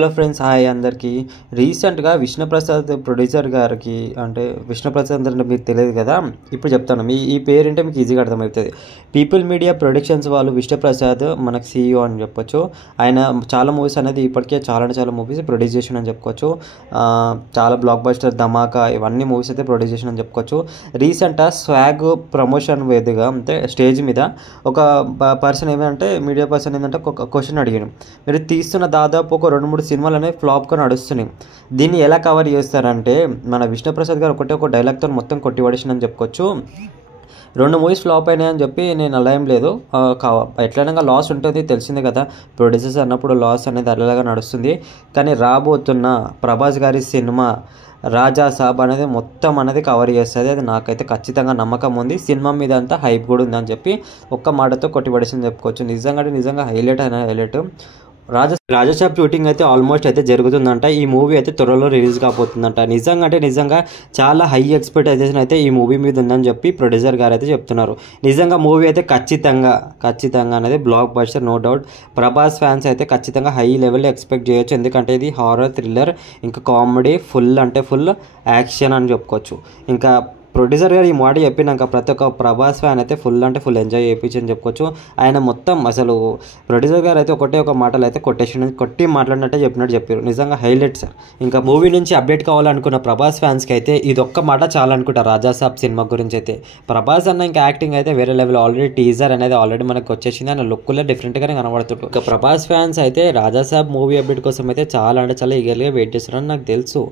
Hello friends, hi అందరికీ. రీసెంట్గా Vishnu Prasad producer గారికి, అంటే విష్ణుప్రసాద్ అంటే మీకు తెలియదు కదా, ఇప్పుడు చెప్తాను. ఈ పేరు అంటే మీకు ఈజీగా అర్థమవుతుంది. పీపుల్ మీడియా ప్రొడక్షన్స్ వాళ్ళు విష్ణుప్రసాద్ మనకు సీఈఓ అని చెప్పొచ్చు. ఆయన చాలా మూవీస్ అనేది ఇప్పటికే చాలా మూవీస్ ప్రొడ్యూస్ చేసిన అని చెప్పుకోవచ్చు. చాలా బ్లాక్ బస్టర్, ధమాకా ఇవన్నీ మూవీస్ అయితే ప్రొడ్యూస్ చేసిన అని చెప్పుకోవచ్చు. రీసెంట్గా స్వాగ్ ప్రమోషన్ వేదిగా అంటే స్టేజ్ మీద ఒక పర్సన్ ఏమంటే, మీడియా పర్సన్ ఏంటంటే ఒక క్వశ్చన్ అడిగాను. మీరు తీస్తున్న దాదాపు ఒక 2-3 సినిమాలు అనేవి ఫ్లాప్గా నడుస్తున్నాయి, దీన్ని ఎలా కవర్ చేస్తారంటే, మన విష్ణుప్రసాద్ గారు ఒక డైలాగ్తో మొత్తం కొట్టిపడేసిందని చెప్పుకోవచ్చు. 2 మూవీస్ ఫ్లాప్ అయినాయని చెప్పి నేను అలా ఏం లేదు, ఎట్లయినా లాస్ ఉంటుంది తెలిసిందే కదా. ప్రొడ్యూసర్స్ అన్నప్పుడు లాస్ అనేది అలాగా నడుస్తుంది. కానీ రాబోతున్న ప్రభాస్ గారి సినిమా రాజా సాబ్ అనేది మొత్తం అనేది కవర్ చేస్తుంది. అది నాకైతే ఖచ్చితంగా నమ్మకం ఉంది. సినిమా మీద అంతా హైప్ కూడా ఉందని చెప్పి ఒక్క మాటతో కొట్టిపడేసిందని చెప్పుకోవచ్చు. నిజంగా హైలైట్ రాజా సాబ్ షూటింగ్ అయితే ఆల్మోస్ట్ అయితే జరుగుతుందంట. ఈ మూవీ అయితే త్వరలో రిలీజ్ కాబోతుందంట. నిజంగా చాలా హై ఎక్స్పెక్టేషన్ అయితే ఈ మూవీ మీద ఉందని చెప్పి ప్రొడ్యూసర్ గారు అయితే చెప్తున్నారు. నిజంగా మూవీ అయితే ఖచ్చితంగా అనేది blockbuster, no doubt. Prabhas fans అయితే ఖచ్చితంగా హై లెవెల్లో ఎక్స్పెక్ట్ చేయొచ్చు. ఎందుకంటే ఇది హారర్, థ్రిల్లర్, ఇంకా కామెడీ, ఫుల్ యాక్షన్ అని చెప్పుకోవచ్చు. ఇంకా ప్రొడ్యూసర్ గారు ఈ మాట చెప్పినాక ప్రతి ఒక్క ప్రభాస్ ఫ్యాన్ అయితే ఫుల్ ఎంజాయ్ చేయించి అని చెప్పుకోవచ్చు. ఆయన మొత్తం అసలు ప్రొడ్యూసర్ గారు అయితే ఒక మాటలు అయితే కొట్టి మాట్లాడినట్టే చెప్పారు. నిజంగా హైలైట్ సార్. ఇంకా మూవీ నుంచి అప్డేట్ కావాలనుకున్న ప్రభాస్ ఫ్యాన్స్కి అయితే ఇది ఒక్క మాట చాలా అనుకుంటా. రాజా సాబ్ సినిమా గురించి అయితే ప్రభాస్ అన్న ఇంకా యాక్టింగ్ అయితే వేరే లెవెల్. ఆల్రెడీ టీజర్ అనేది మనకు వచ్చేసింది. ఆయన లుక్లో డిఫరెంట్గానే కనబడుతుంటారు. ఇంకా ప్రభాస్ ఫ్యాన్స్ అయితే రాజా సాబ్ మూవీ అప్డేట్ కోసం అయితే చాలా ఈగర్గా వెయిట్ చేస్తున్నారని నాకు తెలుసు.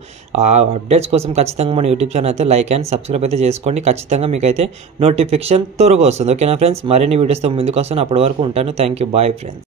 ఆ అప్డేట్స్ కోసం ఖచ్చితంగా మన యూట్యూబ్ ఛానల్ అయితే లైక్ అండ్ సబ్స్క్రైబ్ చేసుకోండి. ఖచ్చితంగా మీకు అయితే నోటిఫికేషన్ త్వరగా వస్తుంది. ఓకేనా ఫ్రెండ్స్, మరిన్ని వీడియోస్తో ముందుకు వస్తాను. అప్పటి వరకు ఉంటాను. Thank you, bye friends.